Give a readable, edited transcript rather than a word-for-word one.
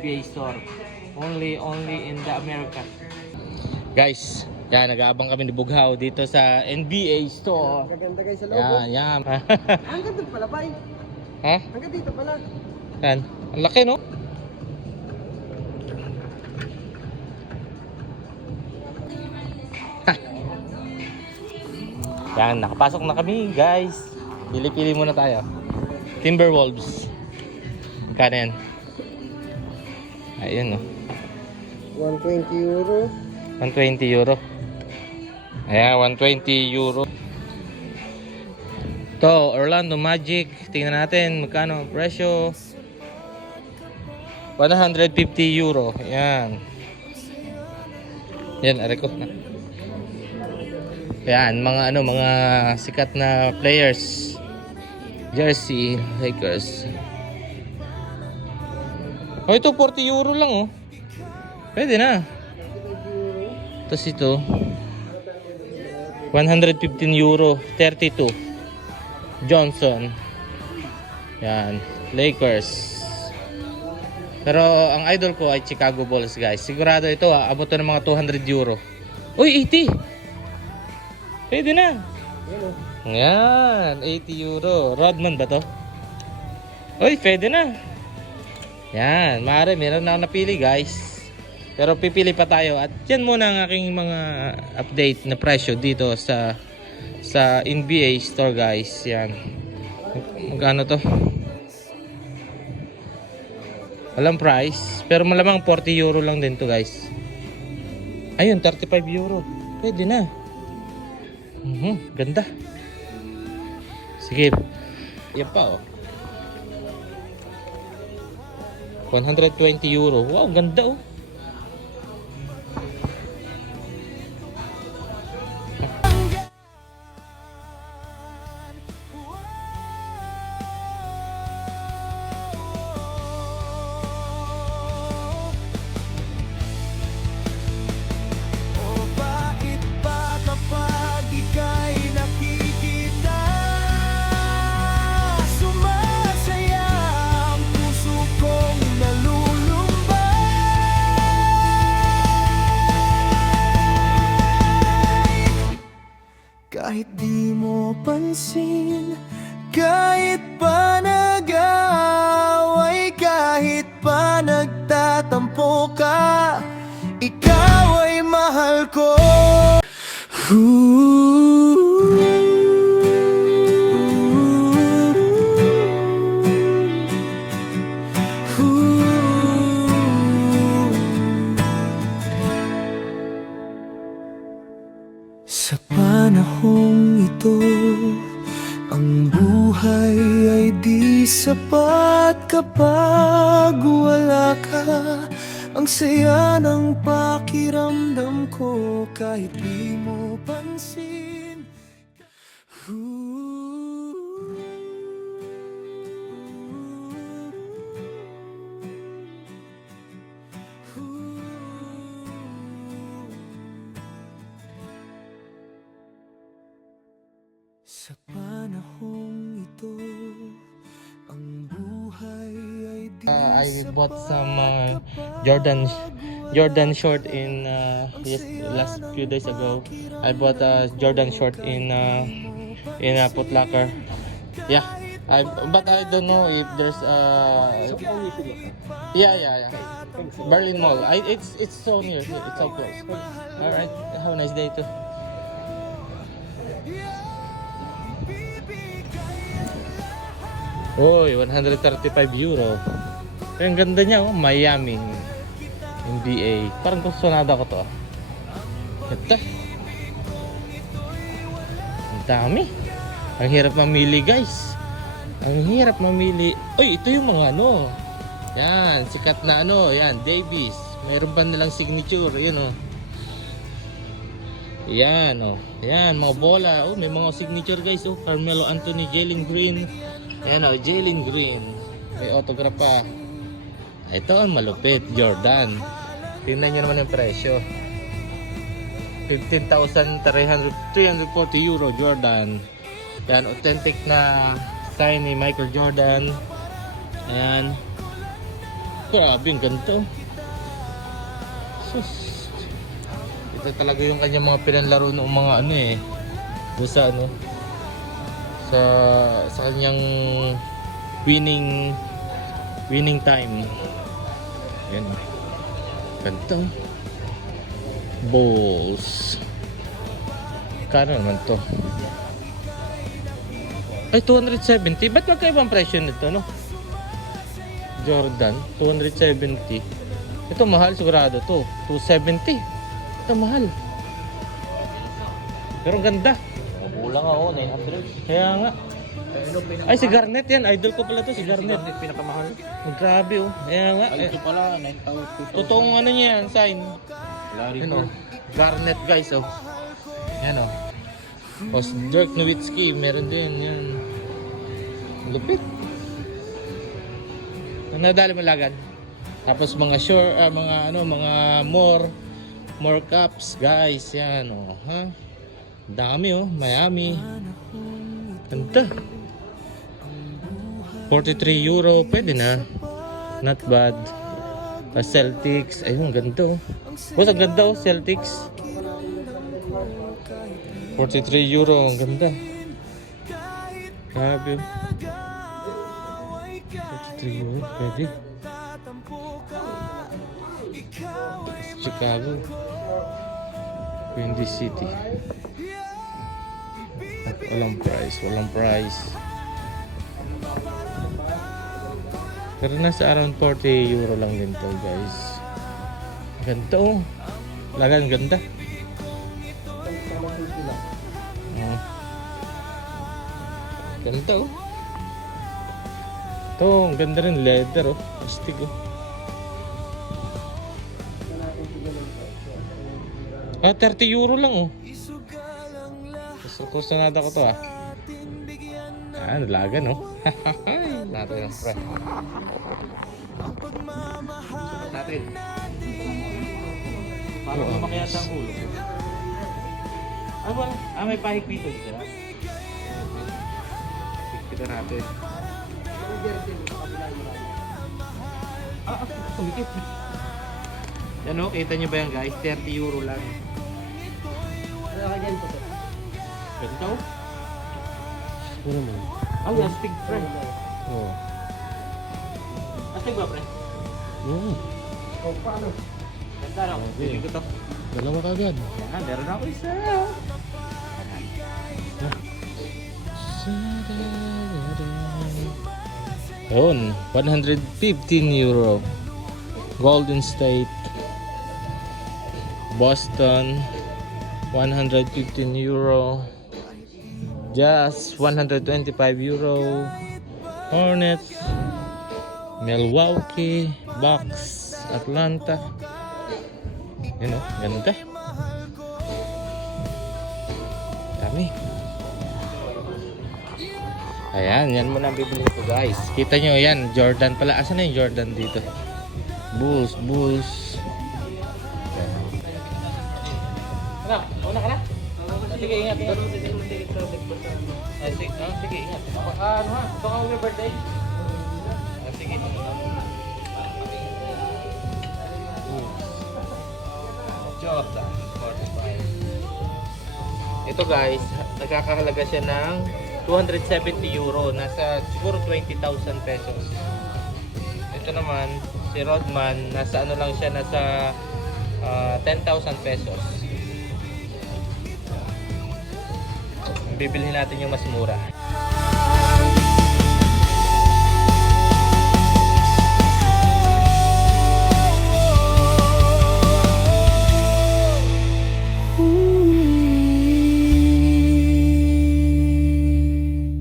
NBA store. Only in the America. Guys, yan, nag-aabang kami ni Bughaw dito sa NBA store. Gaganda guys sa loob. Yan, yan. Ang ganda pala, bay. Ha? Hanggang dito pala. Yan. Ang laki, no? Yan, nakapasok na kami, guys. Pili-pili muna tayo. Timberwolves. Magkano yan? Ayun, no? 120 euro. 120 euro. Ayan, 120 euro. Ito, Orlando Magic. Tingnan natin magkano ang presyo. 150 euro. Ayan. Yan, aray ko. Ayan, mga mga sikat na players. Jersey, Lakers. Oh, ito 40 euro lang, oh. Pwede na. Tapos ito 115 euro, 32 Johnson. Yan, Lakers. Pero ang idol ko ay Chicago Bulls, guys. Sigurado ito, abot to ng mga 200 euro. Uy, 80. Pwede na. Yan, 80 euro. Rodman ba to? Uy, pwede na. Yan, maaari, meron na ako napili, guys. Pero pipili pa tayo. At yan muna ang aking mga update na presyo dito sa NBA store, guys. Yan. Magkano to? Walang price. Pero malamang 40 euro lang din to, guys. Ayun, 35 euro. Pwede na. Ganda. Sige. Yan pa, oh. 120 euro. Wow, ganda, oh. Kahit di mo pansin, kahit pa nag-aaway, kahit pa nagtatampo ka, ikaw ay mahal ko. Sa panahong ito, ang buhay ay di sapat kapag wala ka. Ang saya ng pakiramdam ko kahit di mo pansin. Sa panahong ito, ang buhay ay di I bought some Jordan short in last few days ago. I bought a Jordan short in Foot Locker. Yeah, but I don't know if there's yeah. Berlin Mall. It's so near. It's so close. All right. Have a nice day too. Uy, 135 euro. Ang ganda niya, oh. Miami NBA. Parang kusonada ko to. Ito. Ang dami. Ang hirap mamili, guys. Ang hirap mamili. Uy, ito yung mga ano. Yan, sikat na ano. Yan, Davis. Mayroon pa nilang signature. Yan, oh. Yan, oh. Yan, mga bola. Oh, may mga signature, guys. Oh, Carmelo Anthony, Jalen Green. Ayan, oh, Jalen Green. May autograph pa. Ito ang malupit, Jordan. Tingnan nyo naman yung presyo. 15,340 euro, Jordan. Yan, authentic na sign ni Michael Jordan. Ayan. Grabe, ang ganda. Sus. Ito talaga yung kanyang mga pinanlaro noong mga ano eh. Doon sa ano. Sa kanyang winning time. Yan. Ganda. Balls. Kano naman to? Ay, 270. Ba't magkaibang presyo nito, no? Jordan, 270. Ito mahal sigurado to. 270. Ito mahal. Pero ang ganda. Kulang ako, 900. Kaya nga. Ay, si Garnet yan. Idol ko pala to, si Garnet. Pinakamahal. Oh, grabe oh. Kaya nga. Ay, ito pala, 9,000. Totoong ano niya yan, sign. Larry Yan oh. Bird. Garnet guys oh. Yan oh. Tapos Dirk Nowitzki, meron din yan. Lupit. Nadali mo lagan. Tapos mga mga more cups guys, yan oh, ha. Dami oh, Miami. Ganda. 43 euro, pwede na. Not bad. Celtics, ayun, ganda oh. Boss, ang ganda oh, Celtics. 43 euro, ang ganda. Grabe oh. 43 euro, pwede. Chicago. Windy City. At walang price. Pero nasa around 40 euro lang din to guys. Ganda oh. Lagan ganda. Oh. Ganda oh. Ito, ang ganda rin leather oh. Plastic oh. Ah, 30 euro lang oh. Kusunada ko to ah. Ah, nalagan oh. Nato yung pre. Natin. Parang lumakayat ang ulo. Ah, wala. Ah, may pahigpito dito. Kita natin. Kumikit. Yan o, kita nyo ba yan guys? 30 euro lang. Ano ka dyan po? Ganito? Ano mo? Ah, astig pre. Oo. Astig ba pre? Oh, paano? Ganda na. Bili ko to. Dalawa kagad. Yan, meron ako isa. Yun, 115 euro. Golden State, Boston, 115 euro. Jazz, 125 euro. Hornets, Milwaukee, Bucks, Atlanta. Yun o, ganda. Dami. Ayan, yan muna ang bibili ko guys. Kita nyo yan, Jordan pala. Asan na yung Jordan dito? Bulls. Anak, una ka na? Sige, ingat. Sige, ingat. Baka ano ha? Baka may birthday? Sige. Jordan, 45. Ito guys, nagkakahalaga siya ng 270 euro. Nasa siguro 20,000 pesos. Ito naman, si Rodman, nasa ano lang siya, nasa 10,000 pesos. Bibilhin natin yung mas mura.